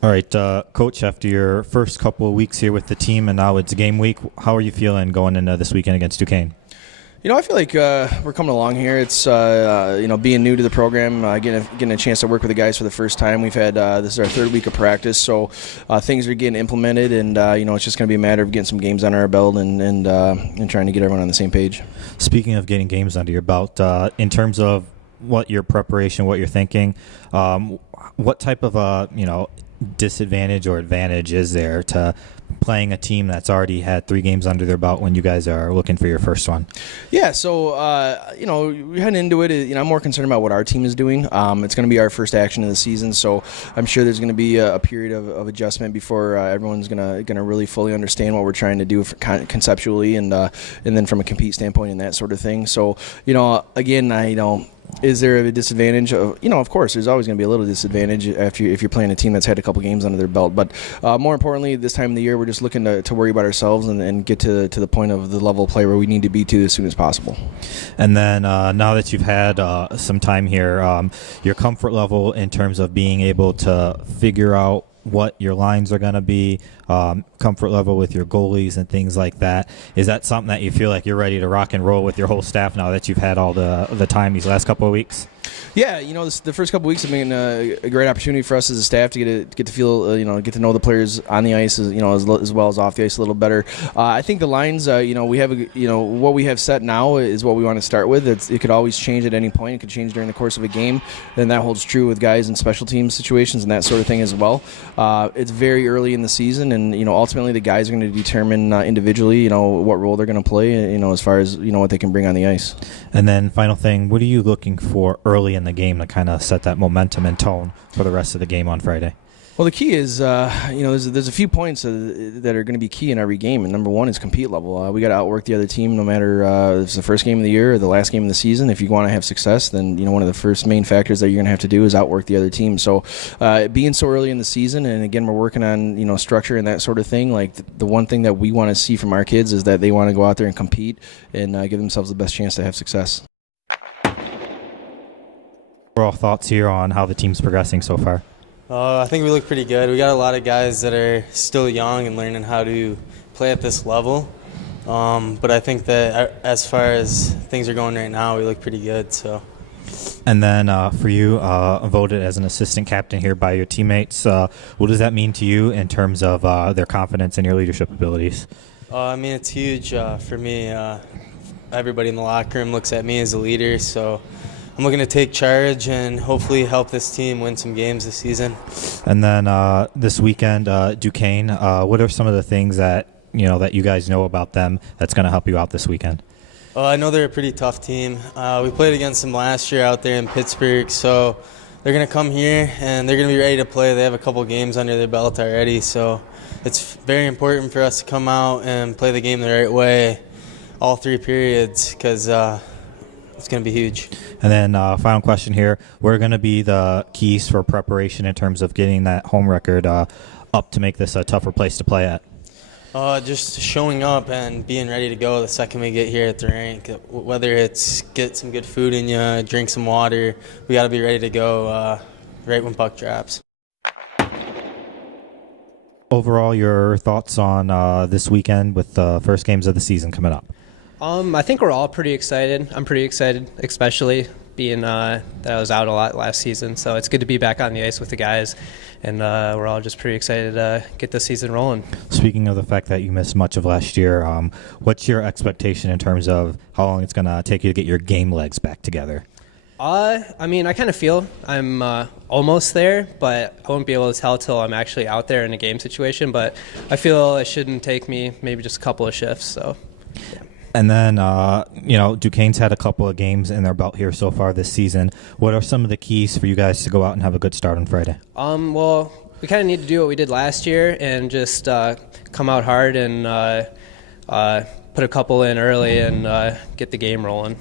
All right, Coach, after your first couple of weeks here with the team and now it's game week, how are you feeling going into this weekend against Duquesne? I feel like we're coming along here. It's being new to the program, getting a chance to work with the guys for the first time. We've had this is our third week of practice, so things are getting implemented, and it's just going to be a matter of getting some games under our belt and trying to get everyone on the same page. Speaking of getting games under your belt, in terms of what your preparation, what you're thinking, what type of disadvantage or advantage is there to playing a team that's already had 3 games under their belt when you guys are looking for your first one? Yeah, so we're heading into it. I'm more concerned about what our team is doing. It's going to be our first action of the season, so I'm sure there's going to be a period of adjustment before everyone's going to really fully understand what we're trying to do conceptually and then from a compete standpoint and that sort of thing. So again, is there a disadvantage? Of course, there's always going to be a little disadvantage if you're playing a team that's had a couple games under their belt. But more importantly, this time of the year, we're just looking to worry about ourselves and get to the point of the level of play where we need to be to as soon as possible. And then now that you've had some time here, your comfort level in terms of being able to figure out what your lines are going to be, comfort level with your goalies and things like that. Is that something that you feel like you're ready to rock and roll with your whole staff now that you've had all the time these last couple of weeks? Yeah, the first couple of weeks have been a great opportunity for us as a staff to get to feel, get to know the players on the ice, as well as off the ice a little better. I think the lines, we have, what we have set now is what we want to start with. It could always change at any point. It could change during the course of a game, and that holds true with guys in special team situations and that sort of thing as well. It's very early in the season, and ultimately the guys are going to determine individually, what role they're going to play, as far as what they can bring on the ice. And then final thing, what are you looking for early in the game to kind of set that momentum and tone for the rest of the game on Friday? Well, the key is, there's a few points that are going to be key in every game, and number one is compete level. We got to outwork the other team, no matter if it's the first game of the year or the last game of the season. If you want to have success, then one of the first main factors that you're going to have to do is outwork the other team. So, being so early in the season, and again, we're working on structure and that sort of thing. Like the one thing that we want to see from our kids is that they want to go out there and compete and give themselves the best chance to have success. Overall thoughts here on how the team's progressing so far? I think we look pretty good. We got a lot of guys that are still young and learning how to play at this level. But I think that as far as things are going right now, we look pretty good. So. And then for you, voted as an assistant captain here by your teammates, what does that mean to you in terms of their confidence in your leadership abilities? It's huge for me. Everybody in the locker room looks at me as a leader, so I'm looking to take charge and hopefully help this team win some games this season. And then this weekend, Duquesne, what are some of the things that you guys know about them that's going to help you out this weekend? I know they're a pretty tough team. We played against them last year out there in Pittsburgh, so they're going to come here and they're going to be ready to play. They have a couple games under their belt already, so it's very important for us to come out and play the game the right way all 3 periods because it's going to be huge. And then final question here. What are going to be the keys for preparation in terms of getting that home record up to make this a tougher place to play at? Just showing up and being ready to go the second we get here at the rink. Whether it's get some good food in you, drink some water, we got to be ready to go right when puck drops. Overall, your thoughts on this weekend with the first games of the season coming up? I think we're all pretty excited. I'm pretty excited, especially being that I was out a lot last season. So it's good to be back on the ice with the guys, and we're all just pretty excited to get the season rolling. Speaking of the fact that you missed much of last year, what's your expectation in terms of how long it's going to take you to get your game legs back together? I kind of feel I'm almost there, but I won't be able to tell till I'm actually out there in a game situation. But I feel it shouldn't take me maybe just a couple of shifts. So. Yeah. And then, Duquesne's had a couple of games in their belt here so far this season. What are some of the keys for you guys to go out and have a good start on Friday? Well, we kind of need to do what we did last year and just come out hard and put a couple in early and get the game rolling.